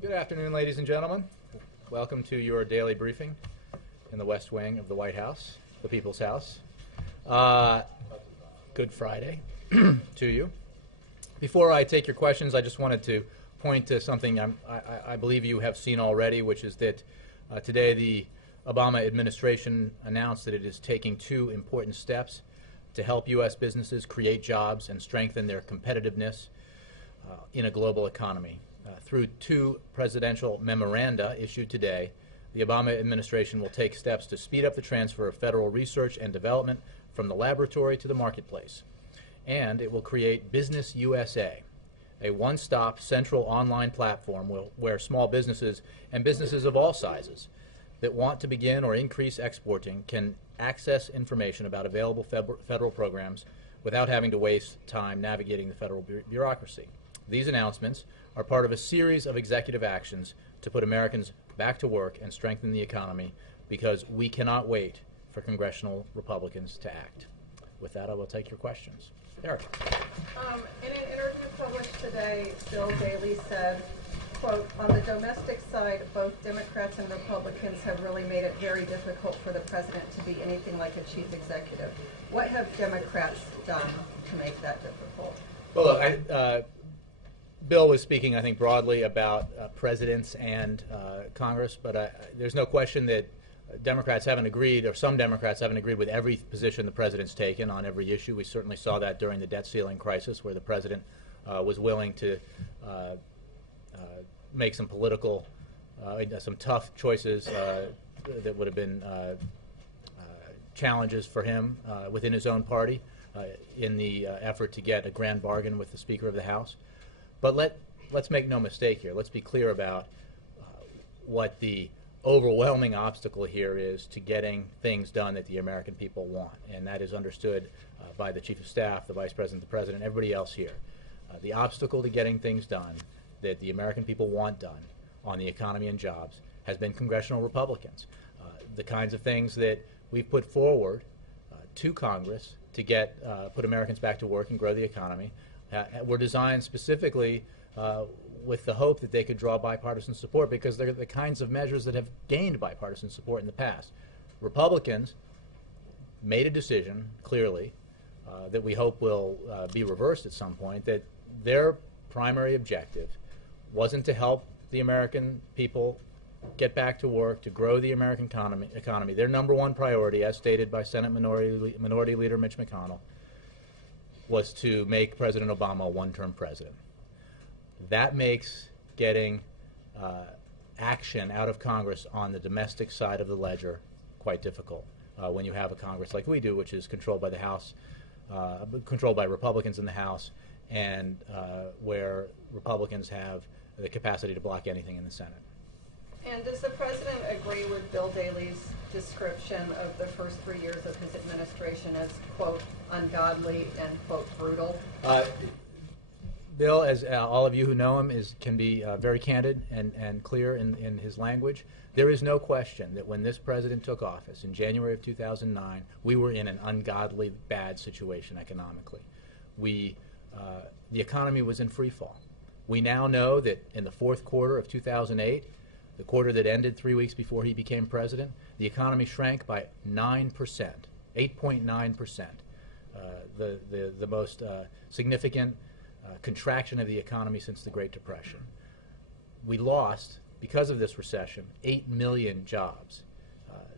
Good afternoon, ladies and gentlemen. Welcome to your daily briefing in the West Wing of the White House, the People's House. Good Friday to you. Before I take your questions, I just wanted to point to something I believe you have seen already, which is that today the Obama administration announced that it is taking two important steps to help U.S. businesses create jobs and strengthen their competitiveness in a global economy. Through two presidential memoranda issued today, the Obama administration will take steps to speed up the transfer of federal research and development from the laboratory to the marketplace. And it will create Business USA, a one-stop central online platform where small businesses and businesses of all sizes that want to begin or increase exporting can access information about available federal programs without having to waste time navigating the federal bureaucracy. These announcements are part of a series of executive actions to put Americans back to work and strengthen the economy, because we cannot wait for congressional Republicans to act. With that, I will take your questions. Eric. In an interview published today, Bill Daley said, quote, "On the domestic side, both Democrats and Republicans have really made it very difficult for the president to be anything like a chief executive. What have Democrats done to make that difficult?" Well, look, Bill was speaking, I think, broadly about presidents and Congress, but there's no question that Democrats haven't agreed, or some Democrats haven't agreed with every position the president's taken on every issue. We certainly saw that during the debt ceiling crisis, where the president was willing to make some political, some tough choices that would have been challenges for him within his own party in the effort to get a grand bargain with the Speaker of the House. But let's make no mistake here. Let's be clear about what the overwhelming obstacle here is to getting things done that the American people want, and that is understood by the Chief of Staff, the Vice President, the President, everybody else here. The obstacle to getting things done that the American people want done on the economy and jobs has been congressional Republicans. The kinds of things that we've put forward to Congress to put Americans back to work and grow the economy were designed specifically with the hope that they could draw bipartisan support, because they're the kinds of measures that have gained bipartisan support in the past. Republicans made a decision, clearly, that we hope will be reversed at some point, that their primary objective wasn't to help the American people get back to work, to grow the American economy. Their number one priority, as stated by Senate Minority Leader Mitch McConnell, was to make President Obama a one-term president. That makes getting action out of Congress on the domestic side of the ledger quite difficult when you have a Congress like we do, which is controlled by the House, controlled by Republicans in the House, and where Republicans have the capacity to block anything in the Senate. And does the president agree with Bill Daley's description of the first 3 years of his administration as, quote, ungodly and, quote, brutal? Bill, as all of you who know him, can be very candid and clear in his language. There is no question that when this president took office in January of 2009, we were in an ungodly bad situation economically. The economy was in free fall. We now know that in the fourth quarter of 2008, the quarter that ended 3 weeks before he became president, the economy shrank by 9%, 8.9%, the most significant contraction of the economy since the Great Depression. We lost, because of this recession, 8 million jobs.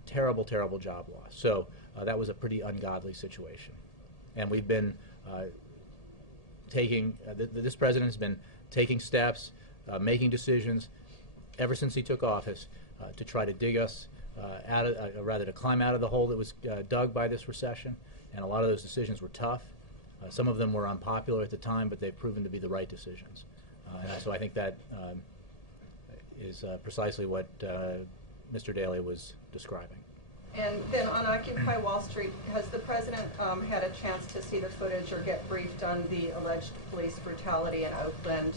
Terrible, terrible job loss. So that was a pretty ungodly situation. And we've been this president has been taking steps, making decisions ever since he took office to try to dig us to climb out of the hole that was dug by this recession. And a lot of those decisions were tough. Some of them were unpopular at the time, but they've proven to be the right decisions. And so I think that is precisely what Mr. Daley was describing. And then on Occupy Wall Street, has the president had a chance to see the footage or get briefed on the alleged police brutality in Oakland,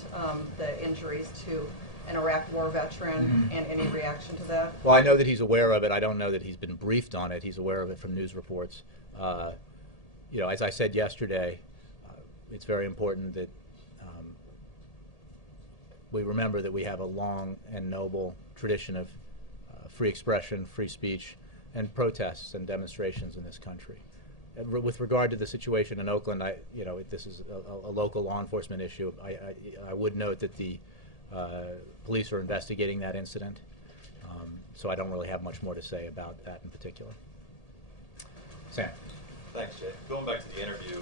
the injuries to an Iraq war veteran, and any reaction to that? Well, I know that he's aware of it. I don't know that he's been briefed on it. He's aware of it from news reports. As I said yesterday, it's very important that we remember that we have a long and noble tradition of free expression, free speech, and protests and demonstrations in this country. With regard to the situation in Oakland, this is a local law enforcement issue. I would note that the police are investigating that incident, so I don't really have much more to say about that in particular. Sam. Thanks, Jay. Going back to the interview,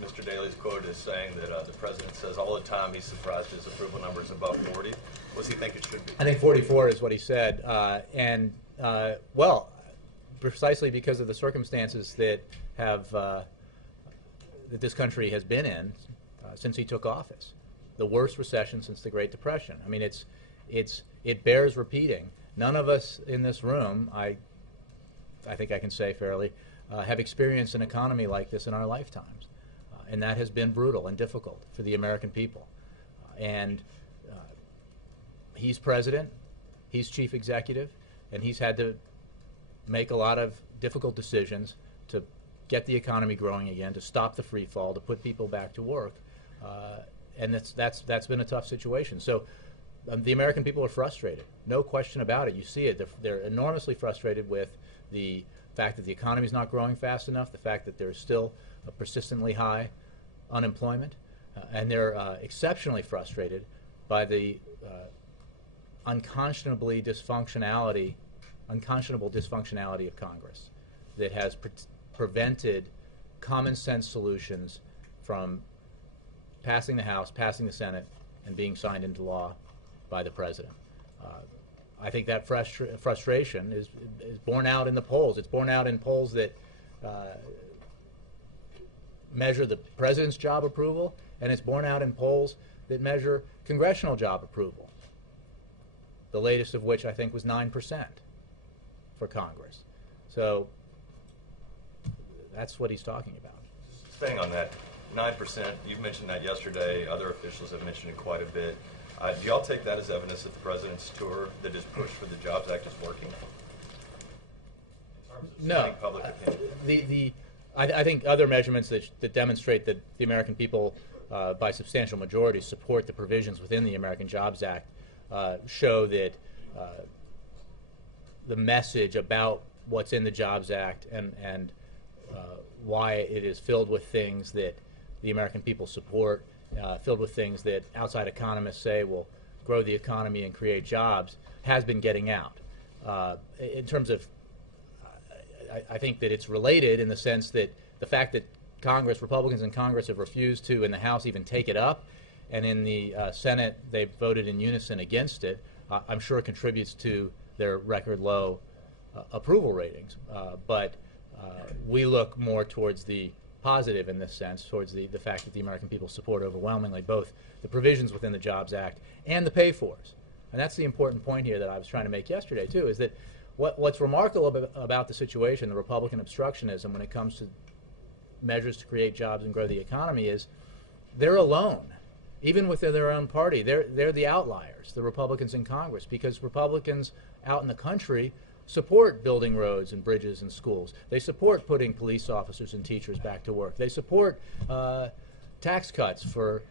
Mr. Daley's quote is saying that the president says all the time he's surprised his approval number is above 40. What does he think it should be? I think 44 is what he said, well, precisely because of the circumstances that have that this country has been in since he took office. The worst recession since the Great Depression. I mean, it bears repeating. None of us in this room, I think I can say fairly, have experienced an economy like this in our lifetimes, and that has been brutal and difficult for the American people. He's president, he's chief executive, and he's had to make a lot of difficult decisions to get the economy growing again, to stop the free fall, to put people back to work, and that's been a tough situation. So the American people are frustrated, no question about it. You see it. They're enormously frustrated with the fact that the economy is not growing fast enough, the fact that there's still a persistently high unemployment, and they're exceptionally frustrated by the unconscionable dysfunctionality of Congress that has prevented common sense solutions from passing the House, passing the Senate, and being signed into law by the president. I think that frustration is borne out in the polls. It's borne out in polls that measure the president's job approval, and it's borne out in polls that measure congressional job approval, the latest of which I think was 9% for Congress. So that's what he's talking about. Staying on that, 9%, you mentioned that yesterday. Other officials have mentioned it quite a bit. Do y'all take that as evidence that the president's tour, that his push for the Jobs Act, is working? In terms of public opinion? I think other measurements that demonstrate that the American people, by substantial majority, support the provisions within the American Jobs Act show that the message about what's in the Jobs Act and why it is filled with things that the American people support, filled with things that outside economists say will grow the economy and create jobs, has been getting out. In terms of, I think that it's related in the sense that the fact that Republicans in Congress have refused to, in the House, even take it up, and in the Senate they've voted in unison against it, I'm sure contributes to their record low approval ratings. But we look more towards the positive in this sense, towards the fact that the American people support overwhelmingly both the provisions within the Jobs Act and the pay-fors. And that's the important point here that I was trying to make yesterday, too, is that what's remarkable about the situation, the Republican obstructionism when it comes to measures to create jobs and grow the economy, is they're alone. Even within their own party, they're the outliers, the Republicans in Congress, because Republicans out in the country support building roads and bridges and schools. They support putting police officers and teachers back to work. They support tax cuts for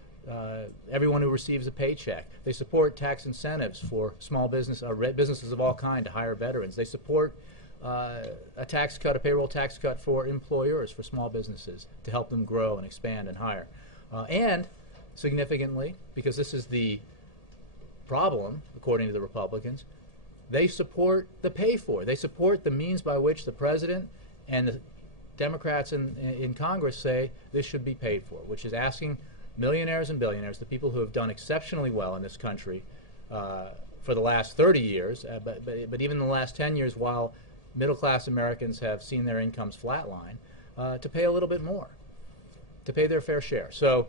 everyone who receives a paycheck. They support tax incentives for small businesses of all kinds to hire veterans. They support a tax cut, a payroll tax cut for employers, for small businesses to help them grow and expand and hire. And significantly, because this is the problem, according to the Republicans, they support the pay-for. They support the means by which the president and the Democrats in Congress say this should be paid for, which is asking millionaires and billionaires, the people who have done exceptionally well in this country for the last 30 years, but even in the last 10 years, while middle-class Americans have seen their incomes flatline, to pay a little bit more, to pay their fair share. So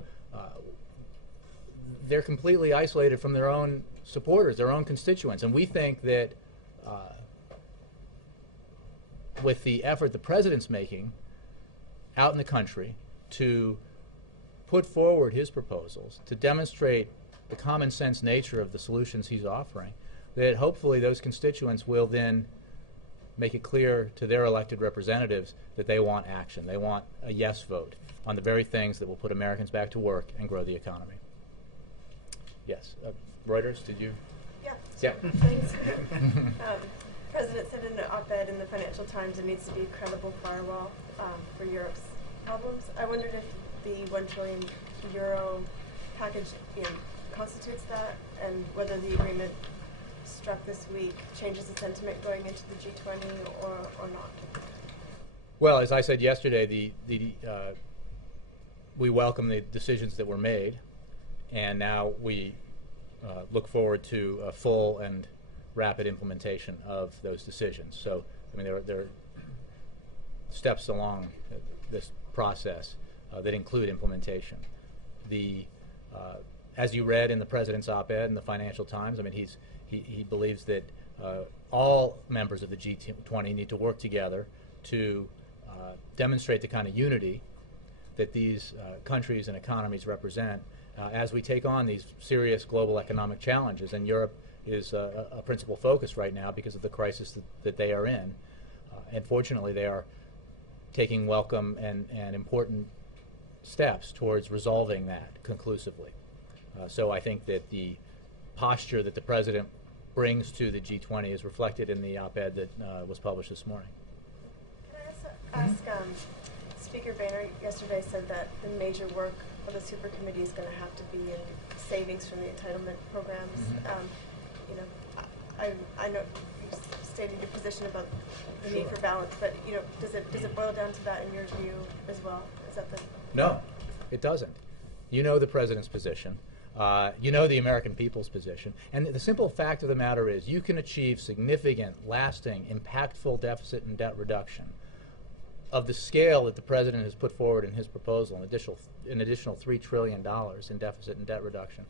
they're completely isolated from their own supporters, their own constituents. And we think that with the effort the president's making out in the country to put forward his proposals, to demonstrate the common sense nature of the solutions he's offering, that hopefully those constituents will then make it clear to their elected representatives that they want action. They want a yes vote on the very things that will put Americans back to work and grow the economy. Yes. Reuters, did you? Yeah. Yeah. Thanks. President said in an op-ed in the Financial Times it needs to be a credible firewall for Europe's problems. I wondered if the €1 trillion package constitutes that, and whether the agreement struck this week changes the sentiment going into the G20 or not. Well, as I said yesterday, we welcome the decisions that were made, and now we look forward to a full and rapid implementation of those decisions. So, I mean, there are steps along this process that include implementation. As you read in the President's op-ed in the Financial Times, I mean, he believes that all members of the G20 need to work together to demonstrate the kind of unity that these countries and economies represent as we take on these serious global economic challenges. And Europe is a principal focus right now because of the crisis that they are in. And fortunately, they are taking welcome and important steps towards resolving that conclusively. So I think that the posture that the President brings to the G20 is reflected in the op-ed that was published this morning. Can I also ask, Speaker Boehner yesterday said that the major work of the super committee is going to have to be in savings from the entitlement programs. I know you stated your position about the need for balance, but does it boil down to that in your view as well? Is that the No, it doesn't. You know the President's position. You know the American people's position. And the simple fact of the matter is you can achieve significant, lasting, impactful deficit and debt reduction of the scale that the President has put forward in his proposal, an additional $3 trillion in deficit and debt reduction,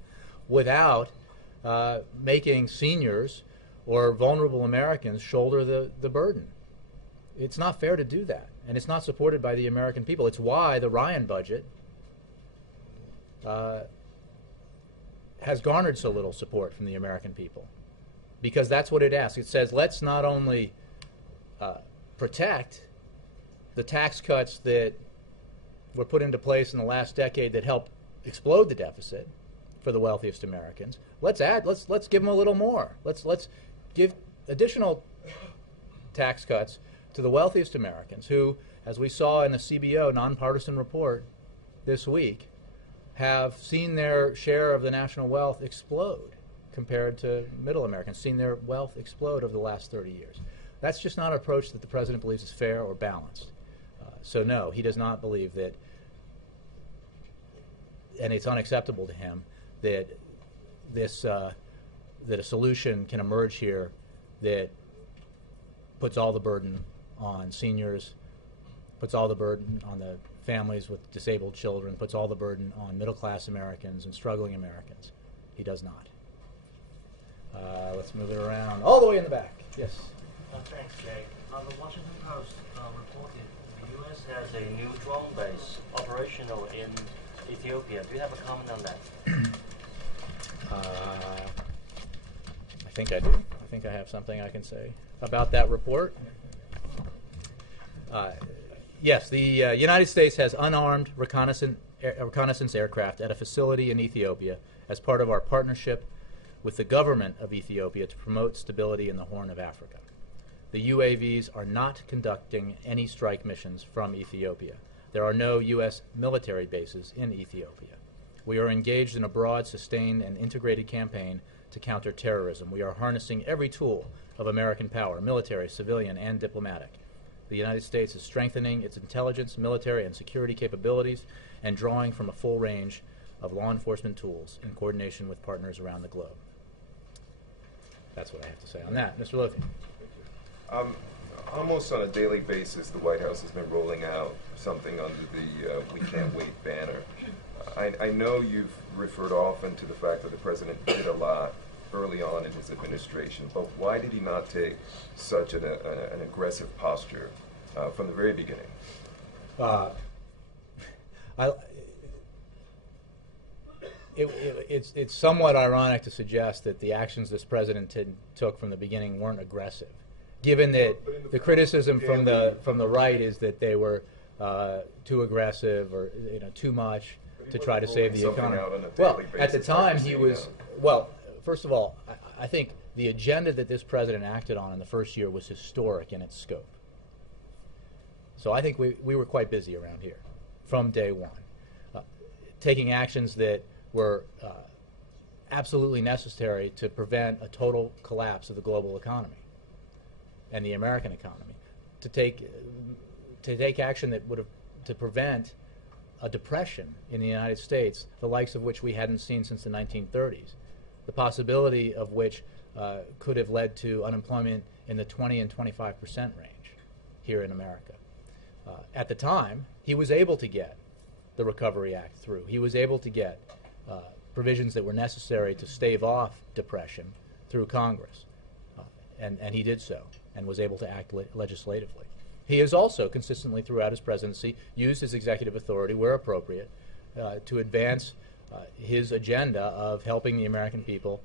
without making seniors or vulnerable Americans shoulder the burden. It's not fair to do that, and it's not supported by the American people. It's why the Ryan budget has garnered so little support from the American people, because that's what it asks. It says, let's not only protect the tax cuts that were put into place in the last decade that helped explode the deficit for the wealthiest Americans. Let's give them a little more. Let's give additional tax cuts to the wealthiest Americans who, as we saw in the CBO nonpartisan report this week, have seen their share of the national wealth explode compared to middle Americans, seen their wealth explode over the last 30 years. That's just not an approach that the President believes is fair or balanced. So no, he does not believe that, and it's unacceptable to him, that that a solution can emerge here that puts all the burden on seniors, puts all the burden on the families with disabled children, puts all the burden on middle-class Americans and struggling Americans. He does not. Let's move it around. All the way in the back. Yes. Thanks, Jay. The Washington Post reported the U.S. has a new drone base operational in Ethiopia. Do you have a comment on that? I think I do. I think I have something I can say about that report. Yes, the United States has unarmed reconnaissance aircraft at a facility in Ethiopia as part of our partnership with the government of Ethiopia to promote stability in the Horn of Africa. The UAVs are not conducting any strike missions from Ethiopia. There are no U.S. military bases in Ethiopia. We are engaged in a broad, sustained, and integrated campaign to counter terrorism. We are harnessing every tool of American power, military, civilian, and diplomatic. The United States is strengthening its intelligence, military, and security capabilities and drawing from a full range of law enforcement tools in coordination with partners around the globe. That's what I have to say on that. Mr. Lothian. Almost on a daily basis, the White House has been rolling out something under the We Can't Wait banner. I know you've referred often to the fact that the President did a lot early on in his administration, but why did he not take such an aggressive posture from the very beginning? It's somewhat ironic to suggest that the actions this President took from the beginning weren't aggressive, given that the criticism from the right is that they were too aggressive or too much. But to try to save the Something economy. out on a Well, daily at the basis, time like he we're was, seeing well, first of all, I think the agenda that this president acted on in the first year was historic in its scope. So I think we were quite busy around here from day one, taking actions that were absolutely necessary to prevent a total collapse of the global economy and the American economy, to take action that would have to prevent a depression in the United States, the likes of which we hadn't seen since the 1930s, the possibility of which could have led to unemployment in the 20 and 25% range here in America. At the time, he was able to get the Recovery Act through. He was able to get provisions that were necessary to stave off depression through Congress, and he did so and was able to act legislatively. He has also consistently throughout his presidency used his executive authority where appropriate to advance his agenda of helping the American people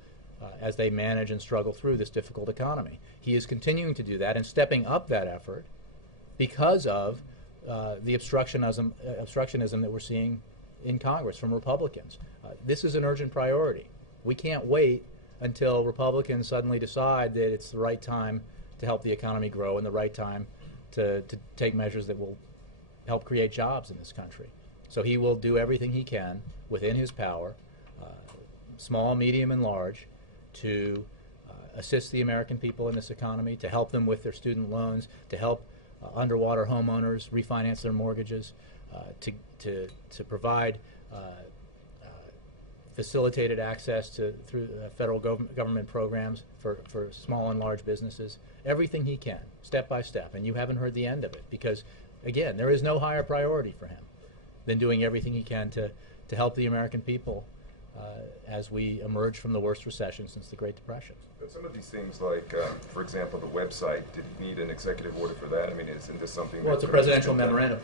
as they manage and struggle through this difficult economy. He is continuing to do that and stepping up that effort because of the obstructionism that we're seeing in Congress from Republicans. This is an urgent priority. We can't wait until Republicans suddenly decide that it's the right time to help the economy grow and the right time to take measures that will help create jobs in this country. So he will do everything he can within his power, small, medium, and large, to assist the American people in this economy, to help them with their student loans, to help underwater homeowners refinance their mortgages, to provide facilitated access through federal government programs for small and large businesses. Everything he can, step by step, and you haven't heard the end of it because, again, there is no higher priority for him than doing everything he can to help the American people as we emerge from the worst recession since the Great Depression. But some of these things, like, for example, the website, did he need an executive order for that? I mean, isn't this something Well, it's a presidential memorandum.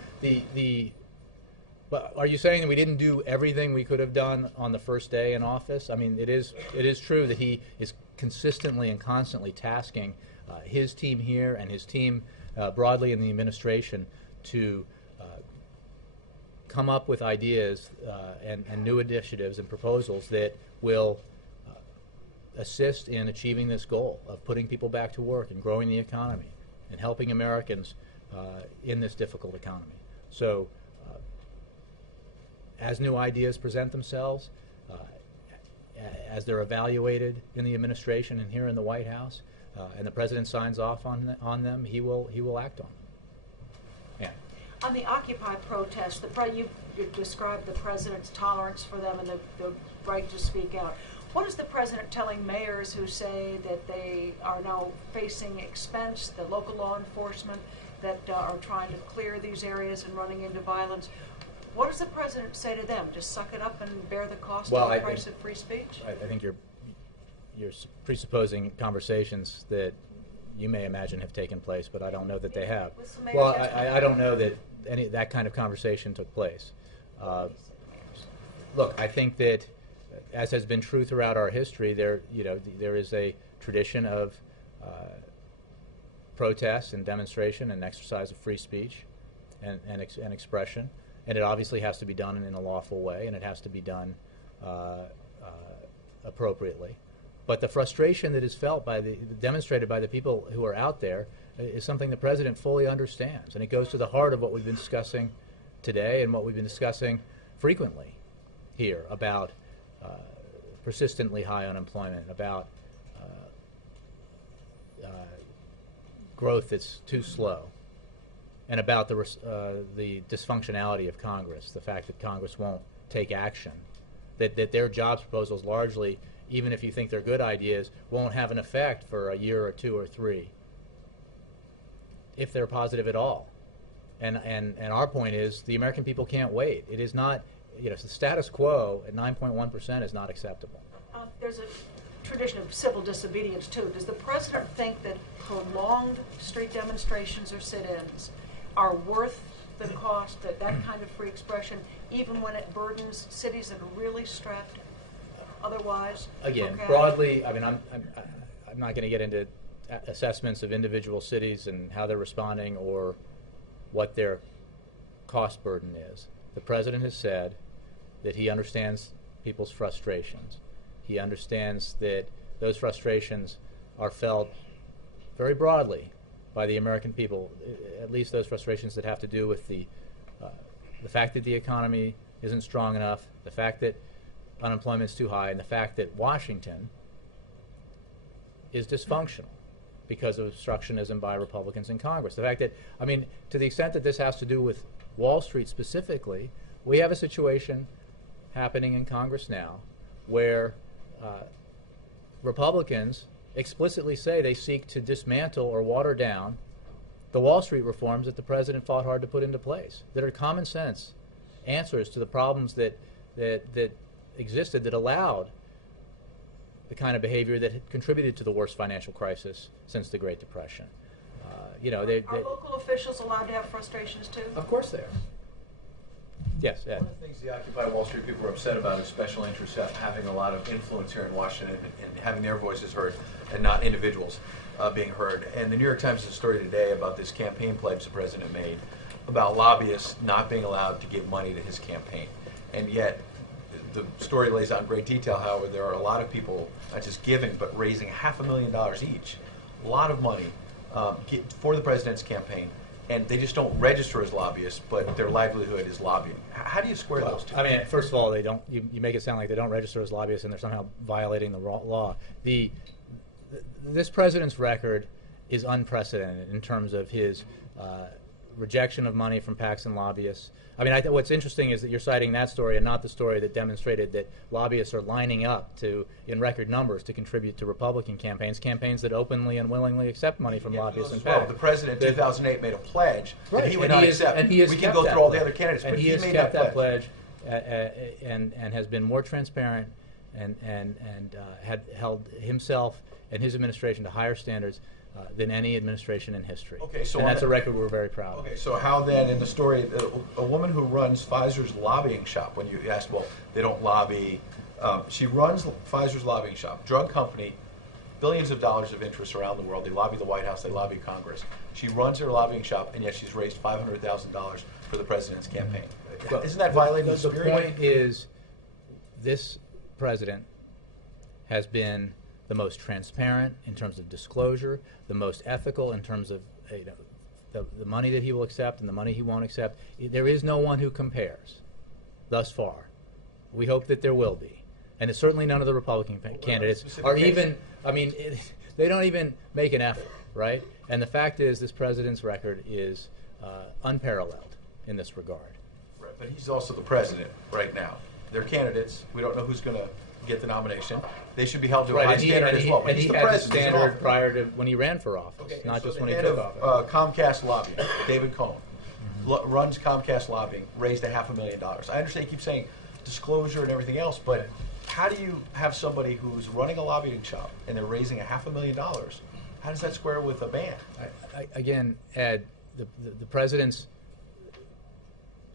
But are you saying that we didn't do everything we could have done on the first day in office? I mean, it is true that he is consistently and constantly tasking his team here and his team broadly in the administration to come up with ideas and new initiatives and proposals that will assist in achieving this goal of putting people back to work and growing the economy and helping Americans in this difficult economy. So as new ideas present themselves, as they're evaluated in the administration and here in the White House, and the President signs off on them, he will act on them. Yeah. On the Occupy protest, you described the President's tolerance for them and the right to speak out. What is the President telling mayors who say that they are now facing expense, the local law enforcement that are trying to clear these areas and running into violence? What does the President say to them? Just suck it up and bear the cost of the price of free speech? I think you're presupposing conversations that you may imagine have taken place, but I don't know that they have. Well, I don't know that any that kind of conversation took place. Look, I think that, as has been true throughout our history, there is a tradition of protest and demonstration and exercise of free speech and expression, and it obviously has to be done in a lawful way, and it has to be done appropriately. But the frustration that is felt demonstrated by the people who are out there is something the President fully understands, and it goes to the heart of what we've been discussing today and what we've been discussing frequently here about persistently high unemployment, about growth that's too slow, and about the dysfunctionality of Congress, the fact that Congress won't take action, that their jobs proposals largely, even if you think they're good ideas, won't have an effect for a year or two or three, if they're positive at all. And our point is the American people can't wait. It is not, the status quo at 9.1% is not acceptable. There's a tradition of civil disobedience, too. Does the President think that prolonged street demonstrations or sit-ins are worth the cost, that kind of free expression, even when it burdens cities that are really strapped otherwise? Again, broadly, I mean, I'm not going to get into assessments of individual cities and how they're responding or what their cost burden is. The President has said that he understands people's frustrations. He understands that those frustrations are felt very broadly by the American people, at least those frustrations that have to do with the fact that the economy isn't strong enough, the fact that unemployment is too high, and the fact that Washington is dysfunctional because of obstructionism by Republicans in Congress. The fact that, I mean, to the extent that this has to do with Wall Street specifically, we have a situation happening in Congress now where Republicans explicitly say they seek to dismantle or water down the Wall Street reforms that the president fought hard to put into place, that are common sense answers to the problems that existed that allowed the kind of behavior that had contributed to the worst financial crisis since the Great Depression. Are local officials allowed to have frustrations too? Of course they are. Yes, Ed. One of the things the Occupy Wall Street people were upset about is special interests having a lot of influence here in Washington and having their voices heard and not individuals being heard. And the New York Times has a story today about this campaign pledge the president made about lobbyists not being allowed to give money to his campaign. And yet the story lays out in great detail how there are a lot of people not just giving but raising $500,000 each, a lot of money for the president's campaign. And they just don't register as lobbyists, but their livelihood is lobbying. How do you square those two? I mean, first of all, they don't. You make it sound like they don't register as lobbyists, and they're somehow violating the law. This president's record is unprecedented in terms of his rejection of money from PACs and lobbyists. I mean, what's interesting is that you're citing that story and not the story that demonstrated that lobbyists are lining up in record numbers to contribute to Republican campaigns that openly and willingly accept money from lobbyists and PACs. The president in 2008 made a pledge that he would and not accept. And he has we kept can go that through all pledge. the other candidates, and but he has made kept that pledge. and has been more transparent and had held himself and his administration to higher standards than any administration in history. Okay, so and that's a record we're very proud of. Okay, so how then in the story, a woman who runs Pfizer's lobbying shop, when you asked, well, they don't lobby, she runs Pfizer's lobbying shop, drug company, billions of dollars of interest around the world. They lobby the White House, they lobby Congress. She runs her lobbying shop, and yet she's raised $500,000 for the president's campaign. Well, isn't that violating the spirit? The point is, this president has been the most transparent in terms of disclosure, the most ethical in terms of the money that he will accept and the money he won't accept. There is no one who compares thus far. We hope that there will be. And it's certainly none of the Republican candidates are even, I mean, they don't even make an effort, right? And the fact is this president's record is unparalleled in this regard. Right, but he's also the president right now. They're candidates. We don't know who's going to get the nomination. They should be held to a high standard as well. And he had the standard prior to when he ran for office, not just when he took office. Comcast lobbying, David Cohn, runs Comcast lobbying, raised $500,000. I understand you keep saying disclosure and everything else, but how do you have somebody who's running a lobbying shop and they're raising $500,000? How does that square with a ban? Again, Ed, the president's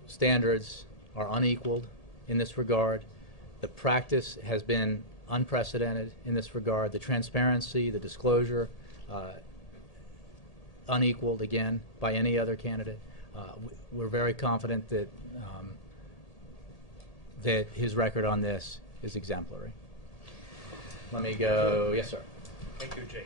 standards are unequaled in this regard. The practice has been unprecedented in this regard. The transparency, the disclosure, unequaled again by any other candidate. We're very confident that that his record on this is exemplary. Let me go. Yes, sir. Thank you, Jay.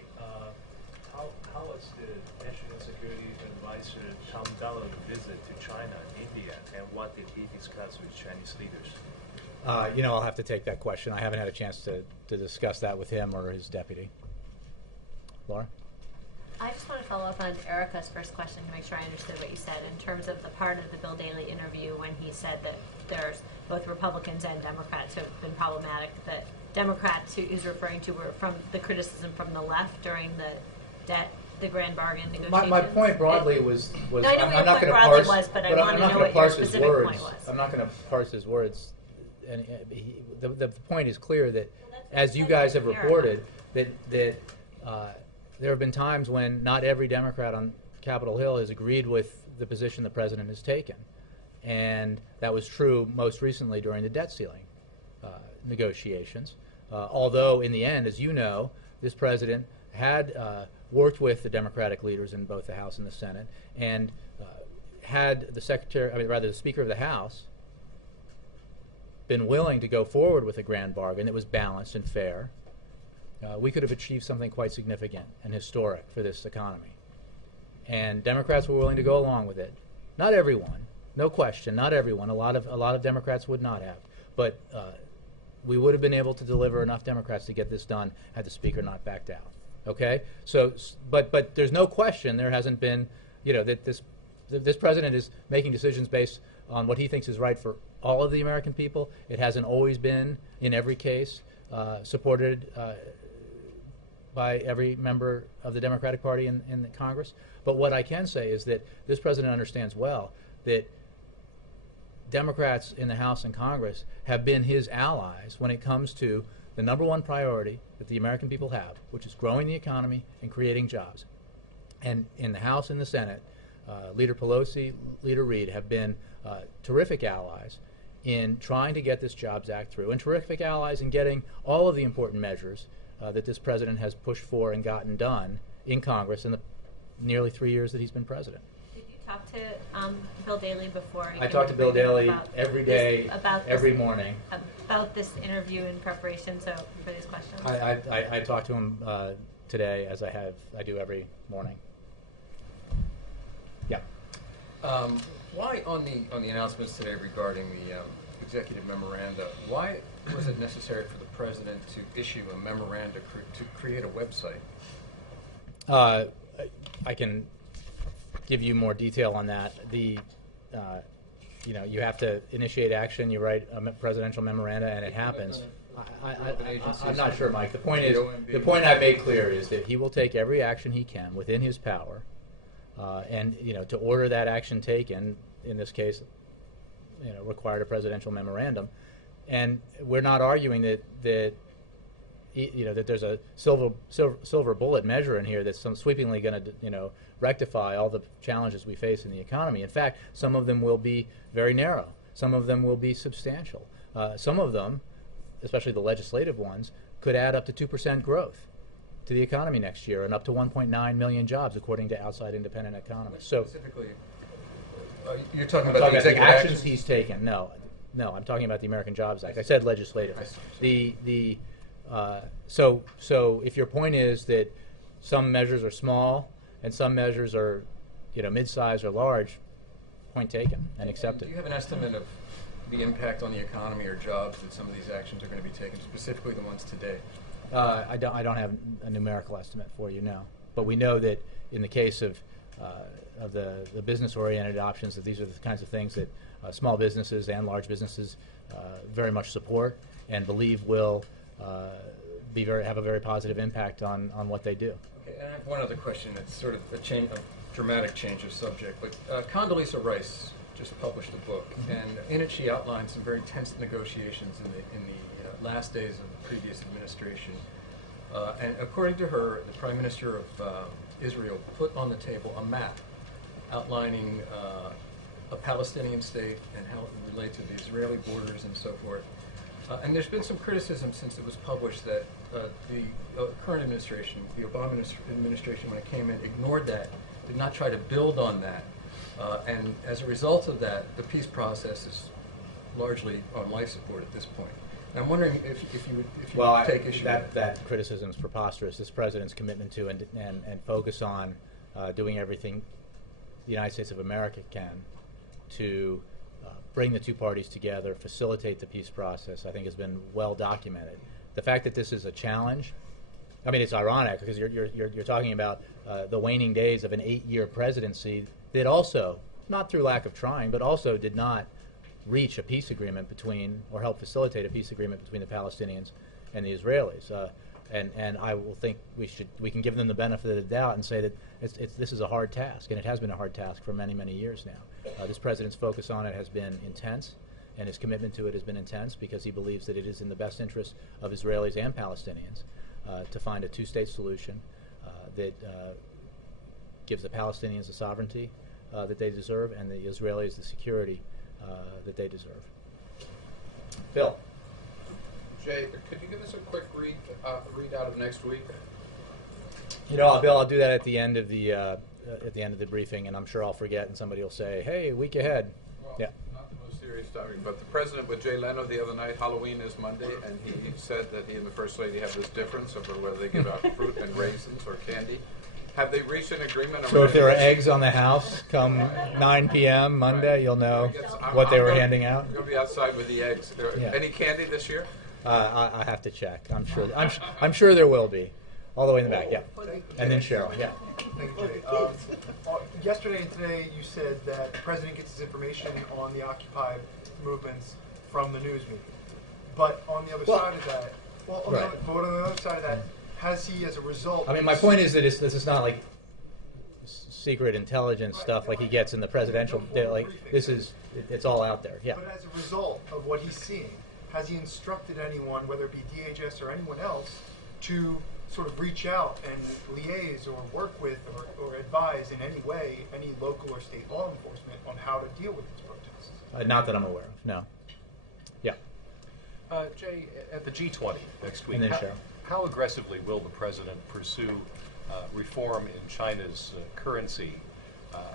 How was the National Security Advisor Tom Dallon visit to China and India, and what did he discuss with Chinese leaders? I'll have to take that question. I haven't had a chance to discuss that with him or his deputy. Laura? I just want to follow up on Erica's first question to make sure I understood what you said in terms of the part of the Bill Daley interview when he said that there's both Republicans and Democrats who have been problematic. The Democrats he's referring to were from the criticism from the left during the grand bargain negotiations. My point broadly was no, I know I'm not going to parse, but I want to know what your specific point was. I'm not going to parse his words. And the point is clear that, as you guys have reported, that there have been times when not every Democrat on Capitol Hill has agreed with the position the president has taken, and that was true most recently during the debt ceiling negotiations. Although in the end, as you know, this president had worked with the Democratic leaders in both the House and the Senate, and had the Speaker of the House been willing to go forward with a grand bargain that was balanced and fair, we could have achieved something quite significant and historic for this economy. And Democrats were willing to go along with it. Not everyone, no question, not everyone. A lot of Democrats would not have, but we would have been able to deliver enough Democrats to get this done had the Speaker not backed out. Okay, so but there's no question there hasn't been, that this president is making decisions based on what he thinks is right for all of the American people. It hasn't always been, in every case, supported by every member of the Democratic Party in the Congress. But what I can say is that this president understands well that Democrats in the House and Congress have been his allies when it comes to the number one priority that the American people have, which is growing the economy and creating jobs. And in the House and the Senate, Leader Pelosi, Leader Reid have been terrific allies in trying to get this Jobs Act through, and terrific allies in getting all of the important measures that this president has pushed for and gotten done in Congress in the nearly 3 years that he's been president. Did you talk to Bill Daley before? I talk to Bill Daley every day, every morning. About this interview in preparation for these questions? I talked to him today, as I do every morning. Yeah. Why on the announcements today regarding the executive memoranda, why was it necessary for the president to issue a memoranda to create a website? I can give you more detail on that. You have to initiate action. You write a presidential memoranda, and it happens. I'm not sure, Mike. The point I made clear is that he will take every action he can within his power, and to order that action taken, in this case, required a presidential memorandum. And we're not arguing that there's a silver bullet measure in here that's sweepingly going to rectify all the challenges we face in the economy. In fact, some of them will be very narrow. Some of them will be substantial. Some of them, especially the legislative ones, could add up to 2% growth to the economy next year and up to 1.9 million jobs, according to outside independent economists. So specifically, you're talking about the executive actions he's taken. No, I'm talking about the American Jobs Act. I said legislative. So if your point is that some measures are small and some measures are, mid-size or large, point taken and accepted. Do you have an estimate of the impact on the economy or jobs that some of these actions are going to be taken, specifically the ones today? I don't have a numerical estimate for you, no. But we know that in the case of the business-oriented options, that these are the kinds of things that small businesses and large businesses very much support and believe will have a very positive impact on what they do. Okay, and I have one other question. It's sort of a dramatic change of subject. But Condoleezza Rice just published a book, and in it she outlined some very tense negotiations in the last days of the previous administration. And according to her, the Prime Minister of Israel put on the table a map outlining a Palestinian state and how it would relate to the Israeli borders and so forth. And there's been some criticism since it was published that the current administration, the Obama administration, when it came in, ignored that, did not try to build on that. And as a result of that, the peace process is largely on life support at this point. And I'm wondering if you would take issue with that criticism is preposterous. This president's commitment to and focus on doing everything the United States of America can to bring the two parties together, facilitate the peace process, I think has been well documented. The fact that this is a challenge, I mean, it's ironic because you're talking about the waning days of an 8-year presidency that also, not through lack of trying, but also did not reach a peace agreement between, or help facilitate a peace agreement between the Palestinians and the Israelis. And I will think we can give them the benefit of the doubt and say that this is a hard task, and it has been a hard task for many, many years now. This president's focus on it has been intense, and his commitment to it has been intense because he believes that it is in the best interest of Israelis and Palestinians to find a two-state solution that gives the Palestinians the sovereignty that they deserve and the Israelis the security that they deserve. Bill. Jay, could you give us a quick readout of next week? Bill, I'll do that at the end of the briefing, and I'm sure I'll forget, and somebody will say, "Hey, a week ahead." Well, yeah. not the most serious serious topic, but the president with Jay Leno the other night, Halloween is Monday, and he said that he and the First Lady have this difference over whether they give out fruit and raisins or candy. Have they reached an agreement? So if there are eggs on the house come 9 p.m. Monday, you'll know what they were handing out? I'm going to be outside with the eggs. Yeah. Any candy this year? I have to check. I'm sure there will be. All the way in the back, yeah. And then Cheryl, yeah. Thank you, Jay. Yesterday and today, you said that the president gets his information on the Occupy movements from the news media. But on the other side of that, on the other side of that, has he, as a result? I mean, my point is that this is not like secret intelligence stuff like he gets in the presidential. Like it's all out there. Yeah. But as a result of what he's seeing, has he instructed anyone, whether it be DHS or anyone else, to sort of reach out and liaise or work with or advise in any way any local or state law enforcement on how to deal with these protests? Not that I'm aware of. No. Yeah. Jay, at the G20 next week, And then Cheryl. how aggressively will the president pursue reform in China's currency?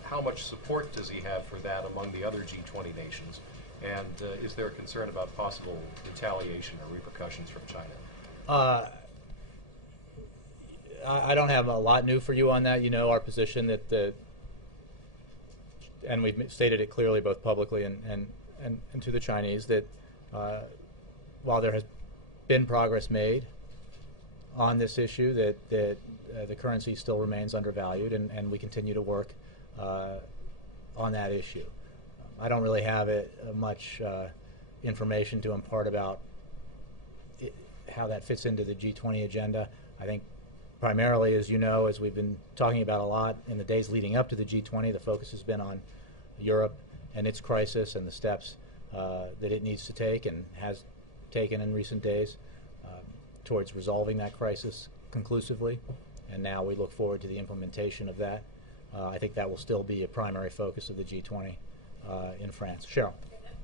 How much support does he have for that among the other G20 nations? And is there a concern about possible retaliation or repercussions from China? I don't have a lot new for you on that. You know our position and we've stated it clearly both publicly and to the Chinese that while there has been progress made on this issue, that the currency still remains undervalued, and we continue to work on that issue. I don't really have much information to impart about how that fits into the G20 agenda. I think primarily, as you know, as we've been talking about a lot in the days leading up to the G20, the focus has been on Europe and its crisis and the steps that it needs to take and has taken in recent days towards resolving that crisis conclusively. And now we look forward to the implementation of that. I think that will still be a primary focus of the G20 in France. Cheryl. That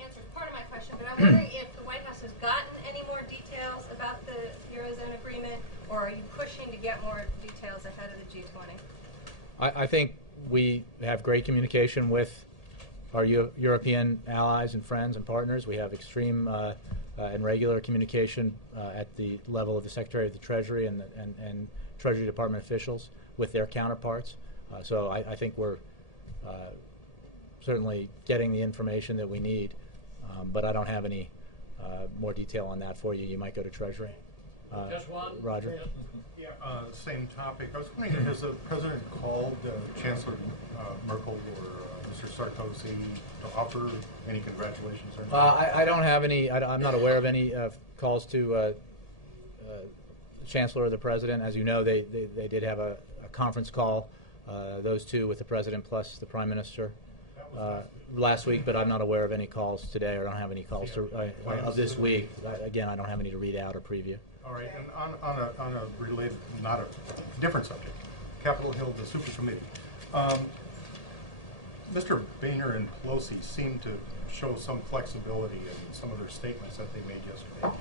answers part of my question, but I'm wondering if the White House has gotten any more details about the Eurozone agreement, or are you pushing to get more details ahead of the G20? I think we have great communication with our European allies and friends and partners. We have extreme and regular communication at the level of the Secretary of the Treasury and Treasury Department officials with their counterparts. So I think we're certainly getting the information that we need, but I don't have any more detail on that for you. You might go to Treasury. Just one. Roger. Yeah, same topic. I was wondering, has the president called Chancellor Merkel or Mr. Sarkozy to offer any congratulations or anything? I don't have any. I'm not aware of any calls to the Chancellor or the President. As you know, they did have a conference call, those two with the President plus the Prime Minister last week, but I'm not aware of any calls today, or I don't have any calls of this week. Again, I don't have any to read out or preview. All right, and on a related, not a different subject, Capitol Hill, the super committee. Mr. Boehner and Pelosi seem to show some flexibility in some of their statements that they made yesterday.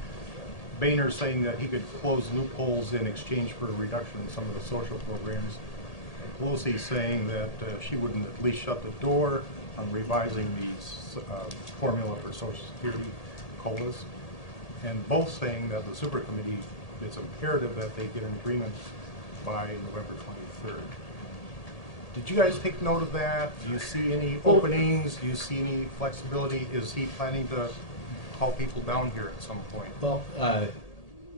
Boehner saying that he could close loopholes in exchange for a reduction in some of the social programs. And Pelosi saying that she wouldn't at least shut the door on revising the formula for Social Security COLAs. And both saying that the super committee, it's imperative that they get an agreement by November 23rd. Did you guys take note of that? Do you see any openings? Do you see any flexibility? Is he planning to call people down here at some point? Well,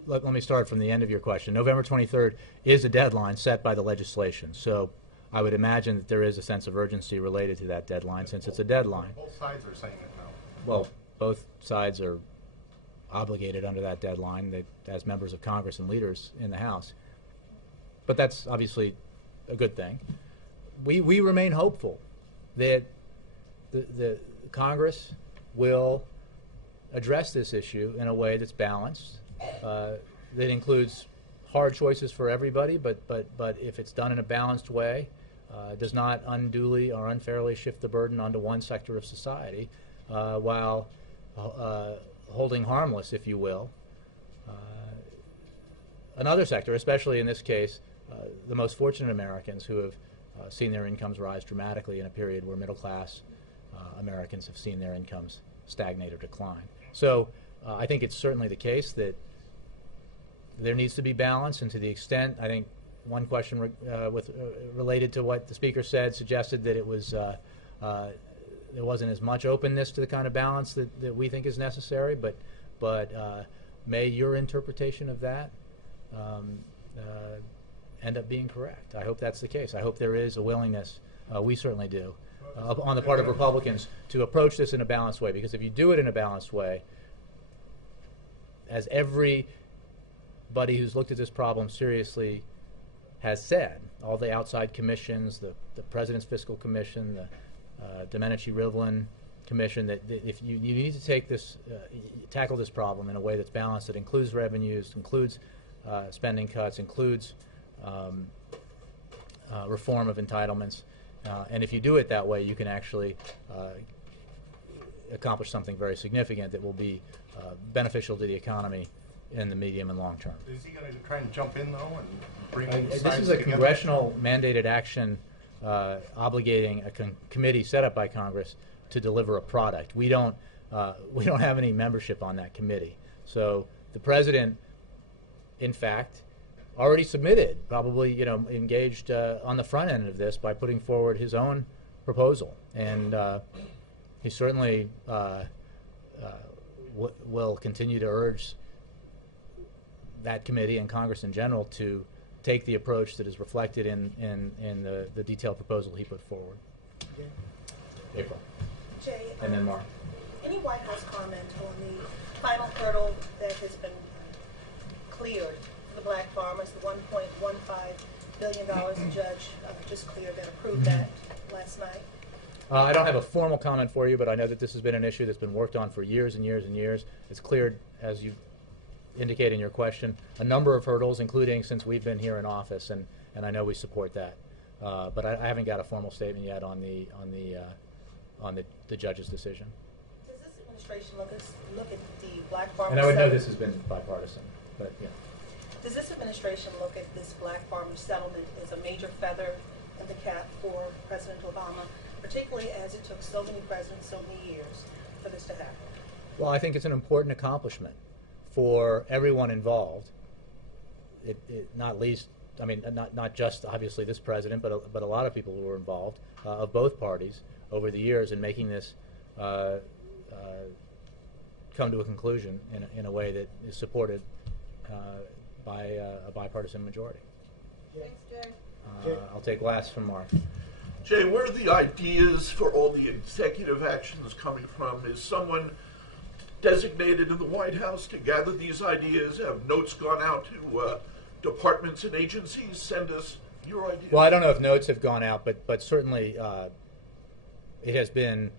let me start from the end of your question. November 23rd is a deadline set by the legislation, so I would imagine that there is a sense of urgency related to that deadline, since it's a deadline. Both sides are saying it now. Well, both sides are obligated under that deadline as members of Congress and leaders in the House. But that's obviously a good thing. We remain hopeful that the Congress will address this issue in a way that's balanced, that includes hard choices for everybody, but if it's done in a balanced way, does not unduly or unfairly shift the burden onto one sector of society, while holding harmless, if you will, another sector, especially in this case, the most fortunate Americans who have seen their incomes rise dramatically in a period where middle class Americans have seen their incomes stagnate or decline. So I think it's certainly the case that there needs to be balance, and to the extent, I think one question related to what the Speaker said suggested that it was there wasn't as much openness to the kind of balance that we think is necessary, but may your interpretation of that end up being correct. I hope that's the case. I hope there is a willingness, we certainly do, on the part of Republicans to approach this in a balanced way, because if you do it in a balanced way, as everybody who's looked at this problem seriously has said, all the outside commissions, the President's Fiscal Commission, the Domenici-Rivlin Commission, that if you need to take this, tackle this problem in a way that's balanced, that includes revenues, includes spending cuts, includes reform of entitlements, and if you do it that way, you can actually accomplish something very significant that will be beneficial to the economy in the medium and long term. Is he going to try and jump in, though, and bring this sides is a together? congressional mandated action obligating a committee set up by Congress to deliver a product. We don't have any membership on that committee. So the President, in fact, already submitted, probably engaged on the front end of this by putting forward his own proposal, and he certainly will continue to urge that committee and Congress in general to take the approach that is reflected in the detailed proposal he put forward. April. Jay, And then Mark. any White House comment on the final hurdle that has been cleared for the black farmers, the $1.15 billion the judge just cleared that approved that last night? I don't have a formal comment for you, but I know that this has been an issue that's been worked on for years and years and years. It's cleared, as you indicate in your question, a number of hurdles, including since we've been here in office, and I know we support that. But I haven't got a formal statement yet on the judge's decision. Does this administration look at the black farmers? And I would know this has been bipartisan, but yeah. Does this administration look at this black farmer settlement as a major feather in the cap for President Obama, particularly as it took so many presidents so many years for this to happen? Well, I think it's an important accomplishment for everyone involved. Not least, I mean, not just obviously this president, but a lot of people who were involved of both parties over the years in making this come to a conclusion in a way that is supported by a bipartisan majority. Thanks, Jay. I'll take last from Mark. Jay, where are the ideas for all the executive actions coming from? Is someone designated in the White House to gather these ideas? Have notes gone out to departments and agencies? Send us your ideas. Well, I don't know if notes have gone out, but certainly it has been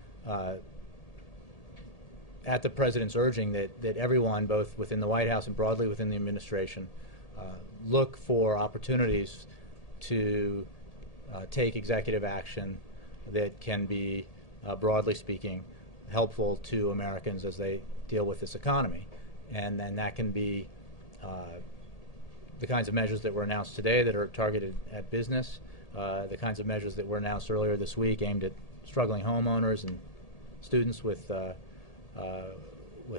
at the president's urging that everyone, both within the White House and broadly within the administration, look for opportunities to take executive action that can be, broadly speaking, helpful to Americans as they deal with this economy. And then that can be the kinds of measures that were announced today that are targeted at business, the kinds of measures that were announced earlier this week aimed at struggling homeowners and students with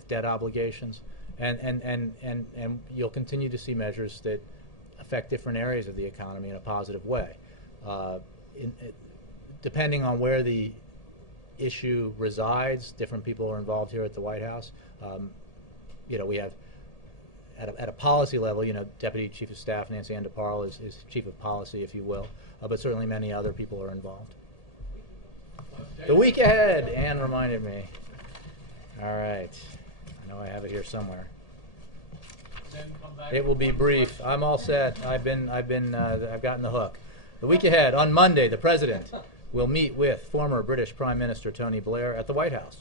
debt obligations. And you'll continue to see measures that affect different areas of the economy in a positive way. Depending on where the issue resides, different people are involved here at the White House. We have at a policy level, Deputy Chief of Staff Nancy Andaparle is Chief of Policy, if you will, but certainly many other people are involved. The week ahead, Ann reminded me. All right, I know I have it here somewhere. It will be brief. I'm all set. I've gotten the hook. The week ahead, on Monday, the President will meet with former British Prime Minister Tony Blair at the White House.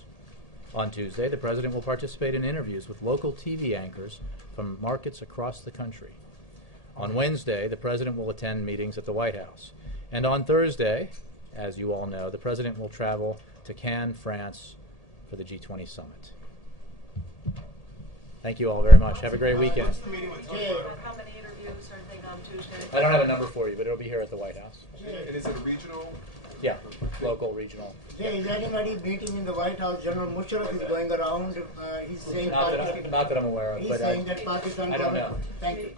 On Tuesday, the President will participate in interviews with local TV anchors from markets across the country. On Wednesday, the President will attend meetings at the White House. And on Thursday, as you all know, the President will travel to Cannes, France for the G20 summit. Thank you all very much. Have a great weekend. How many interviews are they on Tuesday? I don't have a number for you, but it'll be here at the White House. And is it a regional Yeah, local, regional. Jay, is anybody meeting in the White House? General Musharraf is going around. He's saying Not that I'm aware of. he's but saying that Pakistan I don't government. know. Thank you.